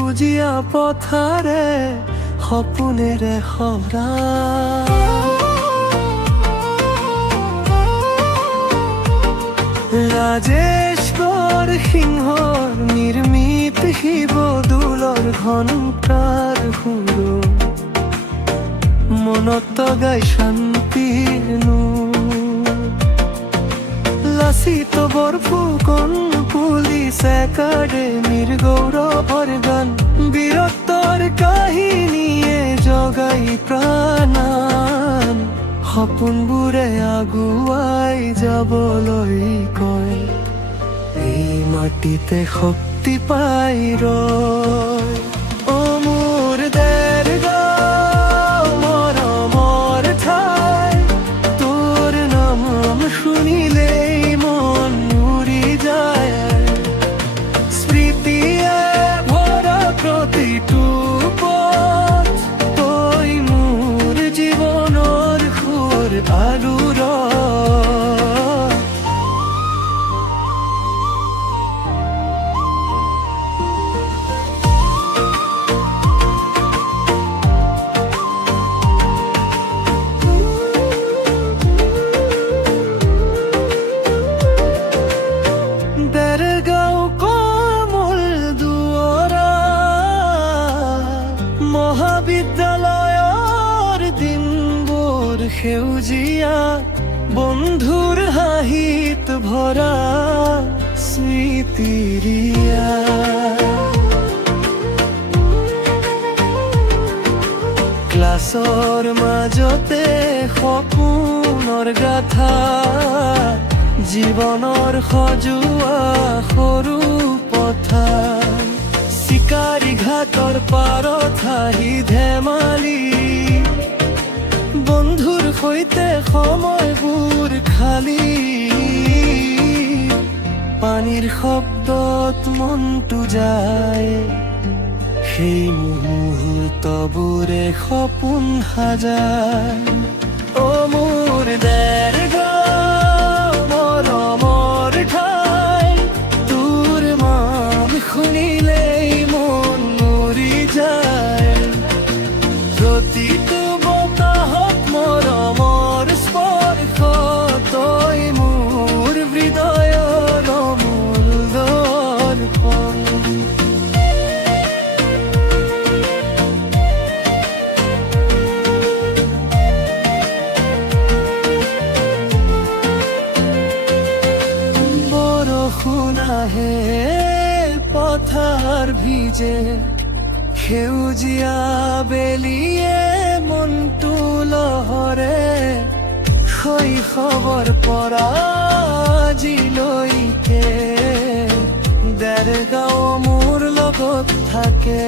সেউজীয়া পথাৰে সপোনেৰে সৰা। ৰাজেশ্বৰ সিংহৰ নিৰ্মিত শিৱদৌলৰ ঘণ্টাৰ সুৰো মনত গাই শান্তিৰ লাচিত বৰফুকন পুলিচ একাডেমীৰ গৌৰৱৰ গান, বীৰত্বৰ কাহিনীয়ে জগাই প্ৰাণ। সপোনবোৰে আগুৱাই যাবলৈ কয়, এই মাটিতে শক্তি পাই ৰয়। অ মোৰ দেৰগাঁও মৰমৰ ঠাই, তোৰ নাম শুনিলেই মন উৰি যায়। স্মৃতিয়ে ভৰা প্ৰতিটো পথ, তই মোৰ জীৱনৰ সুৰ আৰু দেৰগাঁও কমল দুৱৰা, মহাবিদ্যালয়ৰ দিনবোৰ সেউজীয়া, বন্ধুৰ হাঁহিত ভৰা স্মৃতিৰিয়া। ক্লাছৰ মাজতে সপোনৰ গাথা, জীৱনৰ সজোৱা সৰু পথাৰ, চিকাৰী ঘাটৰ পাৰত হাঁহি ধেমালি, বন্ধুৰ সৈতে সময়বোৰ খালী, পানীৰ শব্দত মনটো যায়, সেই মুহূৰ্তবোৰে সপোন সাজায়। অ মোৰ দেৰগাঁও মৰমৰ ঠাই, তোৰ নাম শুনিলেই মন উৰি যায়। প্ৰতিটো বতাহত মৰমৰ স্পৰ্শ, তই মোৰ হৃদয়ৰ অমূল দৰ্পণ। বৰষুণ আহে পথাৰ ভিজে, সেউজীয়া বেলিয়ে মনটো লহৰে, শৈশৱৰ পৰা আজিলৈকে দেৰগাঁও মোৰ লগত থাকে।